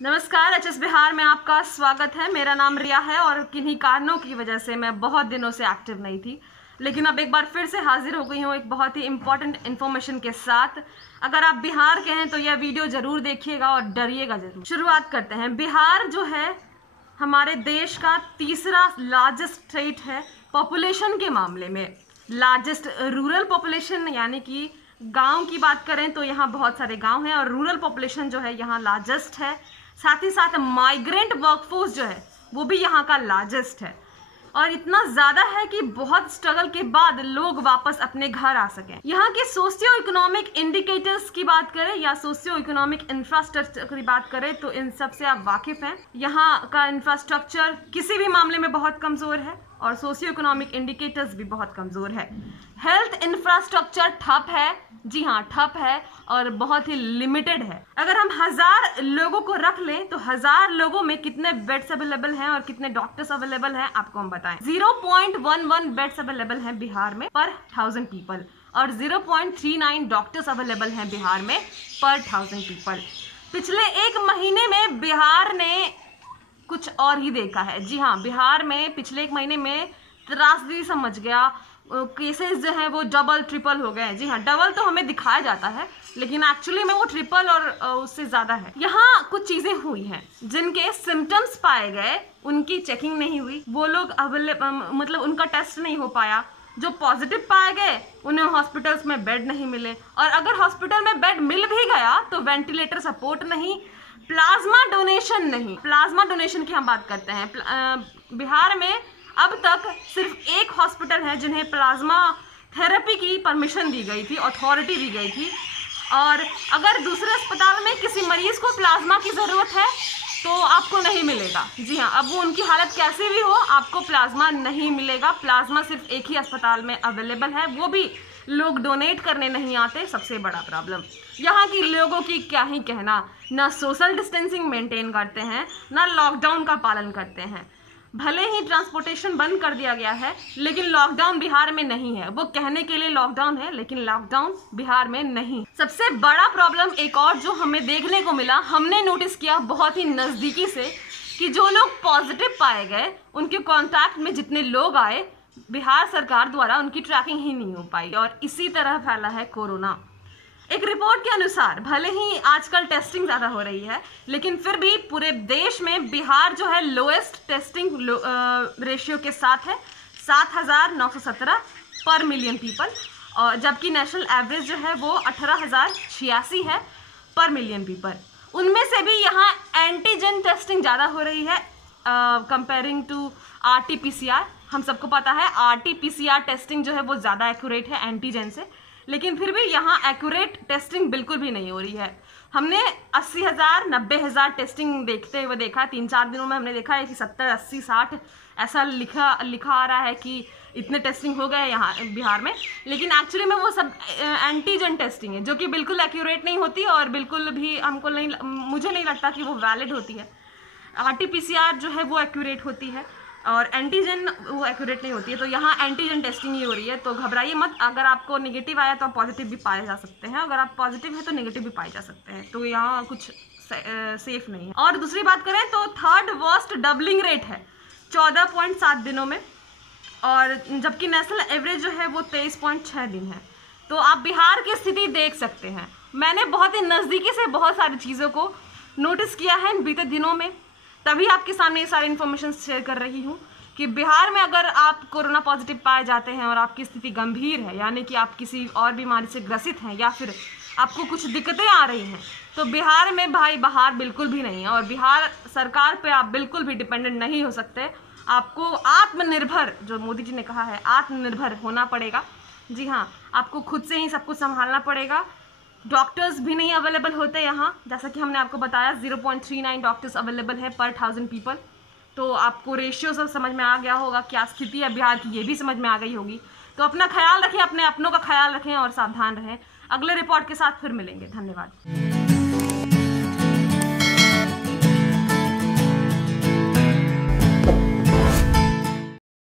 नमस्कार, एचएस बिहार में आपका स्वागत है। मेरा नाम रिया है और किन्हीं कारणों की वजह से मैं बहुत दिनों से एक्टिव नहीं थी, लेकिन अब एक बार फिर से हाजिर हो गई हूँ एक बहुत ही इम्पोर्टेंट इन्फॉर्मेशन के साथ। अगर आप बिहार के हैं तो यह वीडियो जरूर देखिएगा और डरिएगा जरूर। शुरुआत करते हैं। बिहार जो है हमारे देश का तीसरा लार्जेस्ट स्टेट है पॉपुलेशन के मामले में। लार्जेस्ट रूरल पॉपुलेशन यानी कि गांव की बात करें तो यहाँ बहुत सारे गांव हैं और रूरल पॉपुलेशन जो है यहाँ लार्जेस्ट है। साथ ही साथ माइग्रेंट वर्कफोर्स जो है वो भी यहाँ का लार्जेस्ट है और इतना ज़्यादा है कि बहुत स्ट्रगल के बाद लोग वापस अपने घर आ सकें। यहाँ के सोशियो इकोनॉमिक इंडिकेटर्स की बात करें या सोशियो इकोनॉमिक इंफ्रास्ट्रक्चर की बात करें तो इन सब से आप वाकिफ हैं। यहाँ का इंफ्रास्ट्रक्चर किसी भी मामले में बहुत कमज़ोर है और सोशियो इकोनॉमिक इंडिकेटर्स भी बहुत कमज़ोर है। हेल्थ इंफ्रास्ट्रक्चर ठप है, जी हाँ ठप है और बहुत ही लिमिटेड है। अगर हम 1000 लोगों को रख लें तो 1000 लोगों में कितने बेड्स अवेलेबल हैं और कितने डॉक्टर्स अवेलेबल हैं आपको हम बताएं। 0.11 बेड्स अवेलेबल हैं बिहार में पर 1000 पीपल और 0.39 डॉक्टर्स अवेलेबल हैं बिहार में पर 1000 पीपल। पिछले एक महीने में बिहार ने कुछ और ही देखा है। जी हाँ, बिहार में पिछले एक महीने में त्रासदी समझ गया, केसेस जो है वो डबल ट्रिपल हो गए। जी हाँ, डबल तो हमें दिखाया जाता है लेकिन एक्चुअली में वो ट्रिपल और उससे ज़्यादा है। यहाँ कुछ चीज़ें हुई हैं जिनके सिम्टम्स पाए गए, उनकी चेकिंग नहीं हुई, वो लोग मतलब उनका टेस्ट नहीं हो पाया। जो पॉजिटिव पाए गए उन्हें हॉस्पिटल्स में बेड नहीं मिले और अगर हॉस्पिटल में बेड मिल भी गया तो वेंटिलेटर सपोर्ट नहीं, प्लाज्मा डोनेशन नहीं। प्लाज्मा डोनेशन की हम बात करते हैं। बिहार में अब तक सिर्फ एक हॉस्पिटल है जिन्हें प्लाज्मा थेरेपी की परमिशन दी गई थी, अथॉरिटी दी गई थी। और अगर दूसरे अस्पताल में किसी मरीज को प्लाज्मा की ज़रूरत है तो आपको नहीं मिलेगा। जी हाँ, अब वो उनकी हालत कैसी भी हो आपको प्लाज्मा नहीं मिलेगा। प्लाज्मा सिर्फ एक ही अस्पताल में अवेलेबल है, वो भी लोग डोनेट करने नहीं आते। सबसे बड़ा प्रॉब्लम यहाँ की लोगों की क्या ही कहना, ना सोशल डिस्टेंसिंग मेंटेन करते हैं ना लॉकडाउन का पालन करते हैं। भले ही ट्रांसपोर्टेशन बंद कर दिया गया है लेकिन लॉकडाउन बिहार में नहीं है। वो कहने के लिए लॉकडाउन है लेकिन लॉकडाउन बिहार में नहीं। सबसे बड़ा प्रॉब्लम एक और जो हमें देखने को मिला, हमने नोटिस किया बहुत ही नज़दीकी से कि जो लोग पॉजिटिव पाए गए उनके कॉन्टैक्ट में जितने लोग आए बिहार सरकार द्वारा उनकी ट्रैकिंग ही नहीं हो पाई और इसी तरह फैला है कोरोना। एक रिपोर्ट के अनुसार भले ही आजकल टेस्टिंग ज़्यादा हो रही है लेकिन फिर भी पूरे देश में बिहार जो है लोएस्ट टेस्टिंग रेशियो के साथ है, 7,917 पर मिलियन पीपल, और जबकि नेशनल एवरेज जो है वो 18,086 है पर मिलियन पीपल। उनमें से भी यहाँ एंटीजन टेस्टिंग ज़्यादा हो रही है कंपेयरिंग टू RT-PCR। हम सबको पता है RT-PCR टेस्टिंग जो है वो ज़्यादा एक्यूरेट है एंटीजन से, लेकिन फिर भी यहाँ एक्यूरेट टेस्टिंग बिल्कुल भी नहीं हो रही है। हमने 80,000 90,000 टेस्टिंग देखते हुए देखा, 3-4 दिनों में हमने देखा है कि 70 80 60 ऐसा लिखा आ रहा है कि इतने टेस्टिंग हो गए यहाँ बिहार में, लेकिन एक्चुअली में वो सब एंटीजन टेस्टिंग है जो कि बिल्कुल एक्यूरेट नहीं होती और बिल्कुल भी मुझे नहीं लगता कि वो वैलिड होती है। RT-PCR जो है वो एक्यूरेट होती है और एंटीजन वो एक्यूरेट नहीं होती है। तो यहाँ एंटीजन टेस्टिंग ही हो रही है, तो घबराइए मत। अगर आपको नेगेटिव आया तो आप पॉजिटिव भी पाए जा सकते हैं, अगर आप पॉजिटिव है तो नेगेटिव भी पाए जा सकते हैं, तो यहाँ कुछ सेफ नहीं है। और दूसरी बात करें तो थर्ड वर्स्ट डबलिंग रेट है 14.7 दिनों में और जबकि नेशनल एवरेज जो है वो 23.6 दिन है। तो आप बिहार की स्थिति देख सकते हैं। मैंने बहुत ही नज़दीकी से बहुत सारी चीज़ों को नोटिस किया है इन बीते दिनों में, तभी आपके सामने ये सारी इन्फॉर्मेशन शेयर कर रही हूँ कि बिहार में अगर आप कोरोना पॉजिटिव पाए जाते हैं और आपकी स्थिति गंभीर है यानी कि आप किसी और बीमारी से ग्रसित हैं या फिर आपको कुछ दिक्कतें आ रही हैं तो बिहार में भाई बाहर बिल्कुल भी नहीं है और बिहार सरकार पे आप बिल्कुल भी डिपेंडेंट नहीं हो सकते। आपको आत्मनिर्भर, जो मोदी जी ने कहा है, आत्मनिर्भर होना पड़ेगा। जी हाँ, आपको खुद से ही सब कुछ संभालना पड़ेगा। डॉक्टर्स भी नहीं अवेलेबल होते यहाँ, जैसा कि हमने आपको बताया 0.39 डॉक्टर्स अवेलेबल है पर 1000 पीपल। तो आपको रेशियो सब समझ में आ गया होगा, क्या स्थिति है बिहार की ये भी समझ में आ गई होगी। तो अपना ख्याल रखें, अपने अपनों का ख्याल रखें और सावधान रहें। अगले रिपोर्ट के साथ फिर मिलेंगे। धन्यवाद।